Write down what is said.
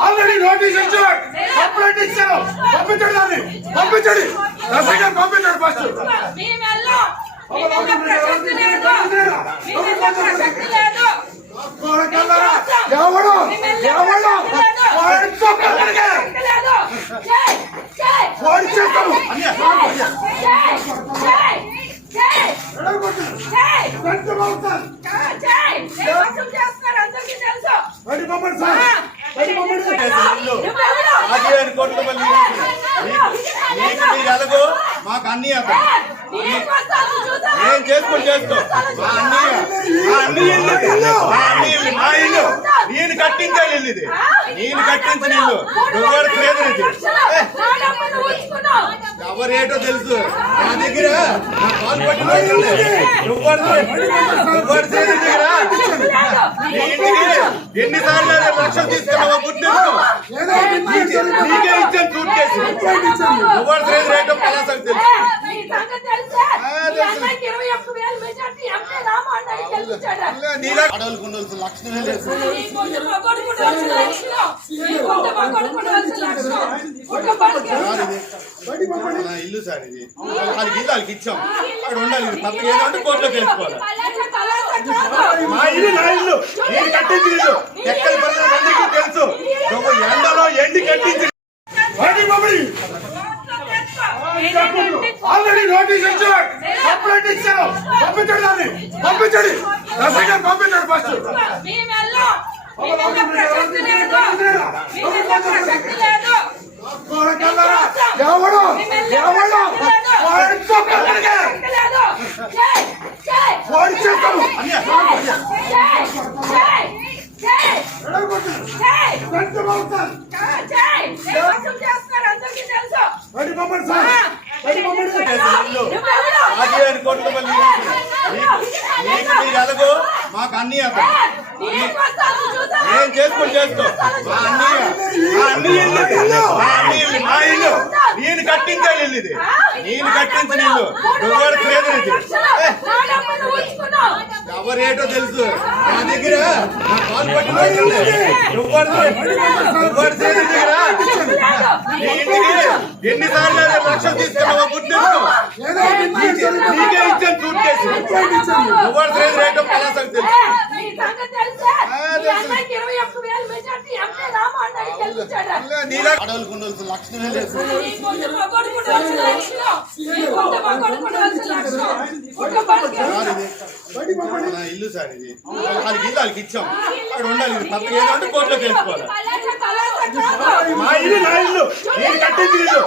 Already notice ఇచ్చాడు complaint ఇచ్చారు. పంపించండి దాన్ని. పంపించండి. ఎస్ఐ గారు పంపించండి ఫస్ట్. ఎవడు ఎవడు వాడి చొక్కలకి బయటికి పంపండి సార్ బయటికి పంపండి కోట్ల మంది నీకు నీకు మీరు ఎలాగో మాకు అన్ని అతను ఏం చేసుకొని చేసుకో మా అన్నయ్య మా అన్నయ్య ఇల్లు. మా అన్నయ్య మా ఇల్లు నేను కట్టించే ఇల్లు ఇది నేను కట్టించిన ఇల్లు నువ్వు లేదు ఇది ఎవరేటో తెలుసు నా దగ్గర నా కాలు పట్టిన నువ్వు నువ్వు దగ్గర ఎన్నిసార్లు లక్షలు తీసుకున్నావో గుర్తించుకో నీకే ఇచ్చాను సూట్ కేసు కంప్లైంట్ ఇచ్చేయండి. నువ్వు లేదు తెలుసు అడవులకు లక్షణమే లేదు ఇల్లు సార్ ఇది వాళ్ళకి ఇల్లు వాళ్ళకి ఇచ్చాం అక్కడ ఉండాలి ఇది తప్ప ఏదంటే కోర్టులోకి వెళ్ళిపోవాలి నేను కట్టించిన ఇల్లు ఎక్కడ పడిన అందరికీ తెలుసు. నువ్వు ఎండలో ఎండి కట్టించి ఆల్రెడీ నోటీస్ ఇచ్చాడు కంప్లైంట్ ఇచ్చారు. పంపించండి దాన్ని. పంపించండి. ఎస్ఐ గారు పంపించండి. ఫస్ట్ కొరకల్లారా ఎవడు ఎవడు వాడి చొక్కలకి వాడి చేస్తాడు బయటికి పంపండి సార్ బయటికి పంపండి ఇల్లు పదిహేను కోట్ల నీకు నీకు ఎలాగో మాకు అన్ని అతను ఏం చేసుకొని చేసుకో మా అన్నయ్య మా అన్నయ్య ఇల్లు. మా నేను కట్టించే ఇల్లు ఇది నేను కట్టించిన ఇల్లు నువ్వు లేదు ఇది ఎవరేటో తెలుసు నా దగ్గర నా కాలు పట్టిన నువ్వు దగ్గర ఎన్నిసార్లు అదే లక్షలు తీసుకున్నావో గుర్తించుకో ఏదో ఒకటి ఇచ్చేయండి. నీకే ఇచ్చాను తెలుసు. నీలా లేదు. నా ఇల్లు సార్ ఇది. వాళ్ళకి ఇల్లు వాళ్ళకి ఇచ్చాం. అక్కడ ఉండాలి. ఇది తప్ప ఏదంటే కోర్టులోకి వెళ్ళిపోవాలి. మా ఇల్లు నా ఇల్లు. నేను ఇల్లు.